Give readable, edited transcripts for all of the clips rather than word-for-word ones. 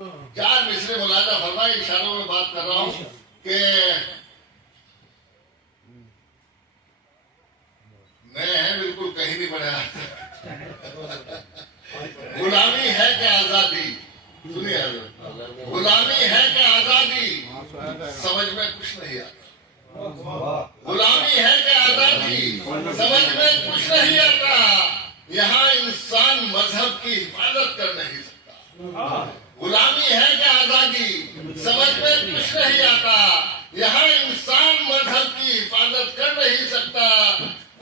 चार मिसरे मुलाजा फरमाए, इशारों में बात कर रहा हूँ कि मैं है बिल्कुल कहीं नहीं बने आता। गुलामी है कि आजादी, सुनिए, गुलामी है कि आजादी समझ में कुछ नहीं आता। गुलामी है कि आजादी समझ में कुछ नहीं आता। यहाँ इंसान मजहब की हिफाजत कर नहीं सकता। गुलामी है कि आजादी समझ में कुछ नहीं आता। यहाँ इंसान मजहब की हिफाजत कर नहीं सकता।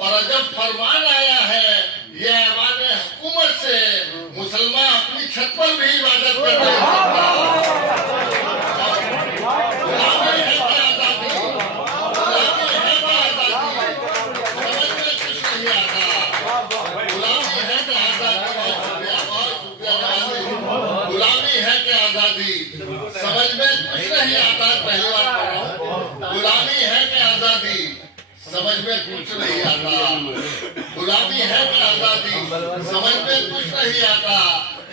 और जब फरमान आया है ये ऐवान हुकूमत से, मुसलमान अपनी छत पर भी इबादत कर नहीं सकता। गुलामी है कि आजादी, गुलामी है कि आजादी समझ में कुछ नहीं आता। गुलामी है कि आजादी, गुलामी है कि आजादी समझ में कुछ नहीं आता। पहली बार पढ़ रहा हूँ, गुलामी है कि आजादी समझ में कुछ नहीं आता। गुलामी है कि आजादी समझ में कुछ नहीं आता।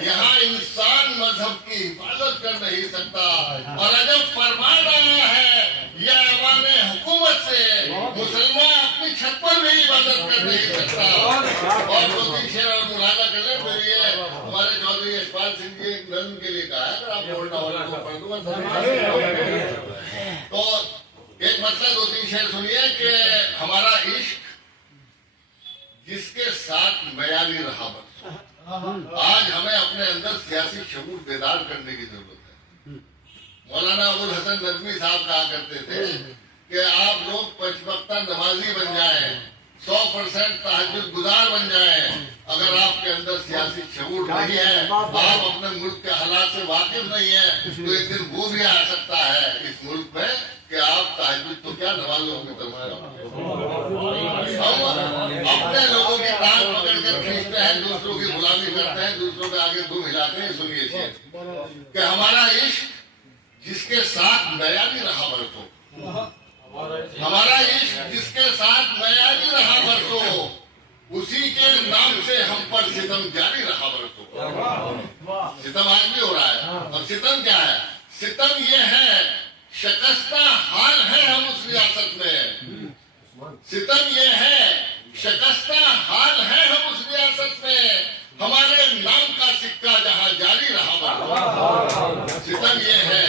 यहाँ इंसान मजहब की हिफाजत कर नहीं सकता। और जब फरमान आया है यह ऐवान हुकूमत से, मुसलमान अपनी छत पर भी इबादत कर नहीं सकता। और दो तीन शेर और मुलाजा कर ले। तो ये हमारे चौधरी यशपाल सिंह जी एक नज्म के लिए कहा है, अगर आप बोलना वाले को पढ़ दूंगा। तो एक मतलब दो तीन शेर सुनिए कि हमारा इश्क जिसके साथ मयाली रहा बरसों। आज हमें अपने अंदर सियासी शऊर बेदार करने की जरूरत है। मौलाना अबुल हसन नदवी साहब कहा करते थे कि आप लोग पंचवक्ता नमाजी बन जाएं, 100% तहज्जुद गुजार बन जाएं। अगर आपके अंदर सियासी शऊर नहीं है, आप अपने मुल्क के हालात से वाकिफ नहीं है, तो एक दिन वो भी आ सकता है इस मुल्क में कि आप तहज्जुद तो क्या नमाजों की तरफ हम अपने लोगों की टांग पकड़ कर खींचते हैं, दूसरों की गुलामी करते हैं, दूसरों के आगे धूम हिलाते हैं। सुनिए कि हमारा इश्क जिसके साथ मयाली रहा बरसों, हमारा इश्क जिसके साथ मयाली रहा बरसों, उसी के नाम से हम पर सितम जारी रहा बरसों। सितम आज भी हो रहा है। और सितम क्या है? सितम ये है शिकस्ता हाल है हम उस रियासत में। सितम ये है शिकस्ता हाल है हम उस रियासत में, हमारे नाम का सिक्का जहाँ जारी रहा बरसों। सितम ये है,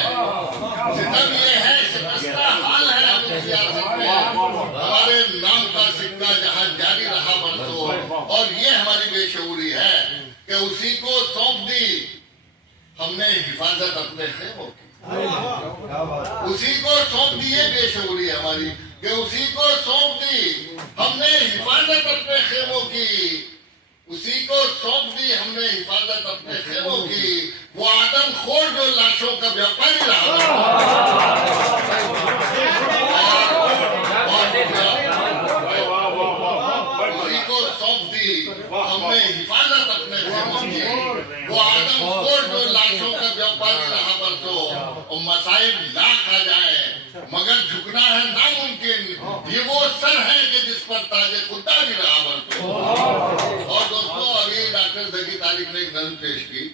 सितम ये है शिकस्ता हाल है हम उस रियासत में, हमारे नाम का सिक्का जहाँ जारी रहा बरसों। और ये हमारी बेशऊरी है कि उसी को सौंप दी हमने हिफाजत अपने खेमों की। उसी को सौंप दी है बेशऊरी हमारी कि उसी को सौंप दी हमने हिफाजत अपने खेमों की। उसी को सौंप दी हमने हिफाजत अपने खेमों की। वो आदमखोर जो लाशों का व्यापारी रहा, उसी को सौंप दी हमने हिफाजत अपने खेमों की। वो आदमखोर जो लाशों का व्यापारी रहा बरसों। और मसाइब लाख आ जाए मगर झुकना है नामुमकिन, ये वो सर है कि जिस पर ताजे खुदा भी रहा बरसों। और दोस्तों, अभी डॉक्टर जकी तारिक ने एक नज्म पेश की।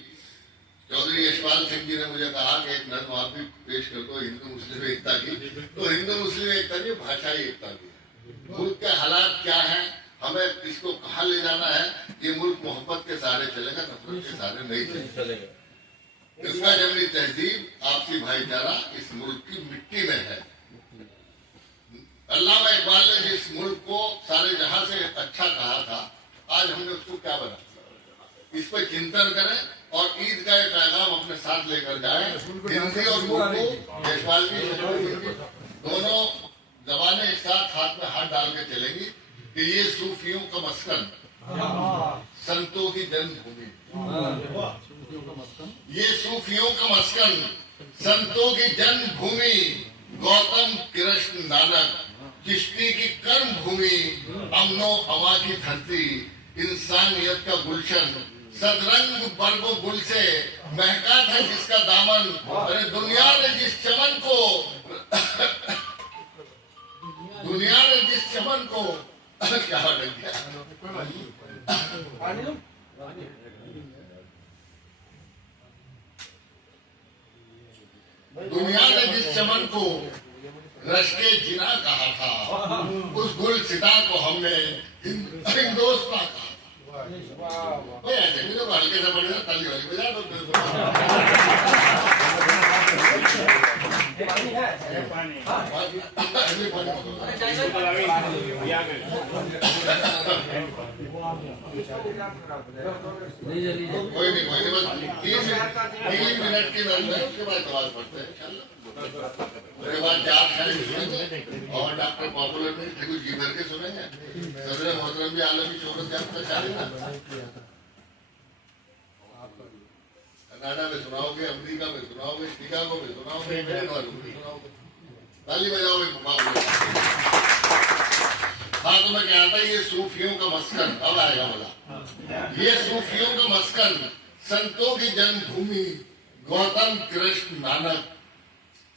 चौधरी यशपाल सिंह जी ने मुझे कहा कि एक नज्म आप भी पेश कर दो हिंदू मुस्लिम एकता की। तो हिंदू मुस्लिम एकता की भाषाई एकता की है। मुल्क के हालात क्या है, हमें इसको कहाँ ले जाना है, ये मुल्क मोहब्बत के सहारे चलेगा, नफरत के सहारे नहीं चलेगा। इसका जमनी तहजीब, आपसी भाईचारा इस मुल्क की मिट्टी में है। अल्लामा इकबाल ने जिस मुल्क को सारे जहां से अच्छा कहा था, आज हमने उसको क्या बना। इस पर चिंतन करें और ईद का एक पैगाम अपने साथ लेकर जाएं। हिंदी और उर्दू, यशपाल जी दोनों जबानें एक साथ हाथ में हाथ डाल के चलेंगी कि ये सूफियों का मस्कन, संतों की जन्मभूमि, ये सूफियों का मस्कन, संतों की जन्मभूमि, गौतम कृष्ण नानक चिश्ती की कर्म भूमि, अमनो अमा की धरती, इंसानियत का गुलशन, सदरंग बरगो गुल से महका था जिसका दामन। अरे दुनिया ने जिस चमन को, दुनिया ने जिस चमन को क्या लग गया, दुनिया ने जिस चमन को रश्के जिना कहा था, उस गुल सिता को हमने हिंदोस्तान कहा था। ऐसे भी तो हल्के से बढ़िया ताली वाली बजा दो। कोई नहीं बस 3 मिनट के अंदर उसके बाद आवाज पढ़ते हैं उसके बाद 4 साल सुनेंगे और डॉक्टर पॉपुलर में कुछ जी भर के सुनेंगे। सदर मोहतरम भी आलमी शोहरत आपका चाहेगा। कनाडा में सुनाओगे, अमेरिका में सुनाओगे, शिकागो में सुनाओगे, बेंगलुरु में सुनाओगे, ताली बजाओगे। हाँ तो मैं कहता ये सूफियों का मस्कन अब आएगा बोला। ये सूफियों का मस्कन, संतों की जन्मभूमि, गौतम कृष्ण नानक,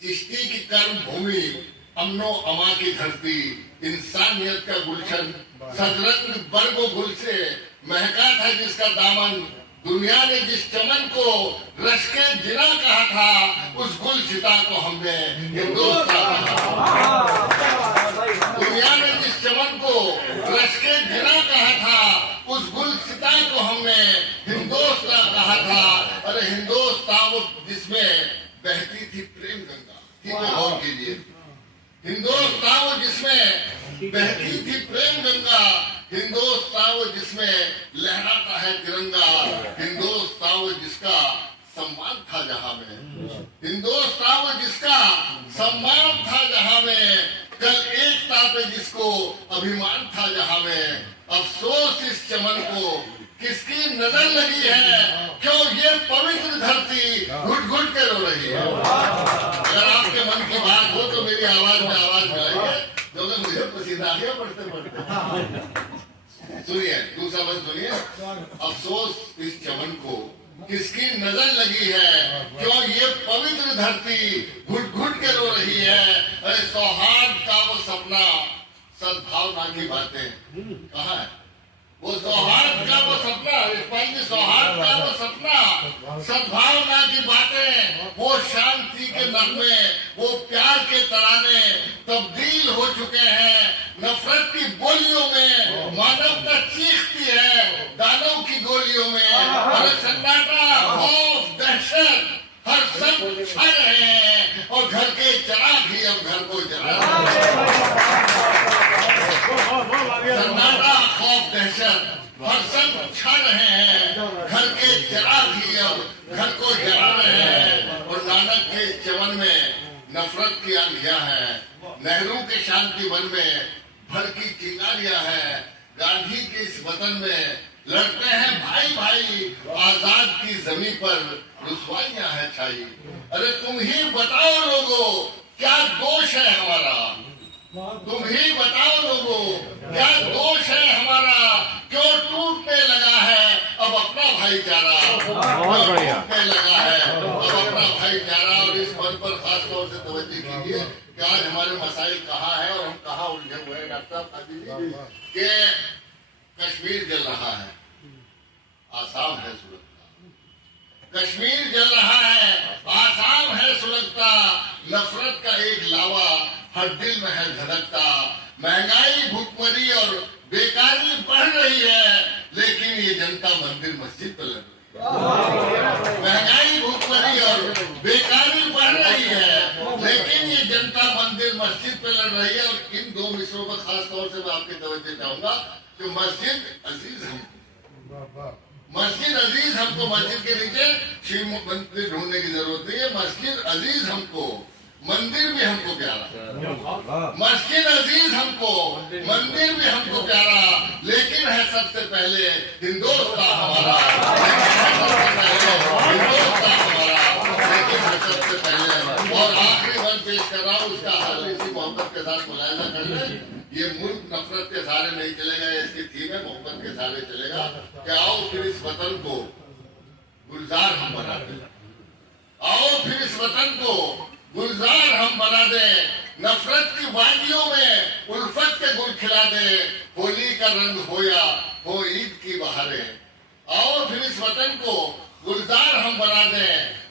चिश्ती की कर्म भूमि, अमनो अमा की धरती, इंसानियत का गुलशन, सदरंग बर्गो गुल से महका था जिसका दामन, दुनिया ने जिस चमन को रश्के जिना कहा था, उस गुल सिता को हमने हिंदुस्तान कहा। दुनिया ने जिस चमन को रश्के जिना कहा था, उस गुल सिता को हमने हिंदुस्तान कहा था। अरे हिंदुस्तान वो जिसमें बहती थी प्रेम गंगा, ठीक है गौर कीजिए। हिंदुस्तान वो जिसमें बहती थी प्रेम गंगा, हिंदुस्तान वो जिसमें लहराता है तिरंगा, हिंदुस्तान वो जिसका सम्मान था जहां में, हिंदुस्तान वो जिसका सम्मान था जहां में, कल एकता पे जिसको अभिमान था जहां में। अफसोस इस चमन को किसकी नजर लगी है, क्यों ये पवित्र धरती घुट घुट के रो रही है। अगर आपके मन की बात हो तो मेरी आवाज में आवाज मिलाइए, क्योंकि मुझे पसीना आ गया पढ़ते पढ़ते। सुनिए दूसरा बंद सुनिए। अफसोस इस चमन को किसकी नजर लगी है, क्यों ये पवित्र धरती घुट घुट के रो रही है। अरे सौहार्द का वो सपना, सद्भावना की बातें कहाँ है? वो सौहार्द का वो सपना, सौहार्द का वो सपना, सद्भावना की बातें, वो शांति के नगमे, वो प्यार के तराने तब्दील हो चुके हैं नफरत की बोलियों में। मानवता चीखती है दानव की गोलियों में। हर सन्नाटा, खौफ, दहशत, हर सब छा रहे हैं और घर के चिराग ही अब घर को जला रहे हैं। सन्नाटा, खौफ, दहशत, हर सब छा रहे हैं, घर के चिराग ही अब घर को जला रहे हैं। और नानक के चमन में नफरत की आंधियां हैं, नेहरू के शांति वन में भर की चिंगारियां हैं, गांधी के इस वतन में लड़ते हैं भाई भाई, आजाद की जमीन पर रुसवाइयां है छाई। अरे तुम ही बताओ लोगों क्या दोष है हमारा, तुम ही बताओ लोगों क्या दोष है हमारा, क्यों टूटने लगा है अब अपना भाईचारा, टूटने लगा है अब अपना भाईचारा। और इस पद पर खास तौर से तवज्जो कीजिए कि आज हमारे मसाइल कहाँ है और हम कहाँ उलझे हुए हैं। डॉक्टर साहब कि कश्मीर जल रहा है, आसाम है सुलगता, कश्मीर जल रहा है, आसाम है सुलगता, नफरत का एक लावा हर दिल में है धधकता। महंगाई, भूखमरी और बेकारी बढ़ रही है, लेकिन ये जनता मंदिर मस्जिद पर लग रही है। महंगाई, भूखमरी और बेकारी बढ़ रही है, लेकिन ये जनता मंदिर मस्जिद पे लड़ रही है। और इन दो मिसरों पर खास तौर से मैं आपकी तवज्जो चाहूंगा कि मस्जिद अजीज हमको, मस्जिद अजीज हमको, मस्जिद के नीचे शिव मंदिर ढूंढने की जरूरत नहीं है। मस्जिद अजीज हमको, मंदिर भी हमको प्यारा, मस्जिद अजीज हमको, मंदिर भी हमको प्यारा, लेकिन है सबसे पहले हिंदुस्तान हमारा, हिंदुस्तान हमारा, लेकिन है सबसे पहले। और आखिरी वन पेश कर रहा हूँ, उसका हल इसी मोहब्बत के साथ मुलायजा कर ले। ये मुल्क नफरत के सारे नहीं चलेगा, इसकी थीम है मोहब्बत के सारे चलेगा। क्या आओ फिर इस वतन को गुलजार हम बना दें, आओ फिर इस वतन को गुलजार हम बना दे, नफरत की वादियों में उल्फत के गुल खिला दे, होली का रंग होया हो ईद की बहारें। आओ फिर इस वतन को गुलजार हम बना दे,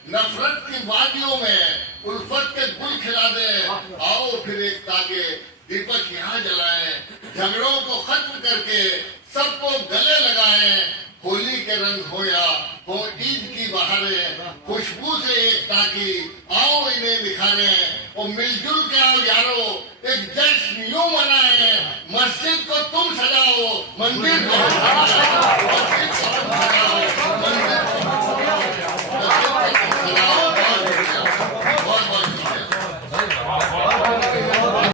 नफरत की वादियों में उल्फत के गुल खिला दे। आओ फिर एकता के दीपक यहाँ जलाएं, झगड़ों को खत्म करके सबको गले लगाएं। होली के रंग हो या हो ईद की बहारें, खुशबू से एकता की आओ इन्हें निखारें। और मिलजुल के आओ यारो, एक जश्न यूं मनाएं। मस्जिद को तुम सजाओ, मंदिर को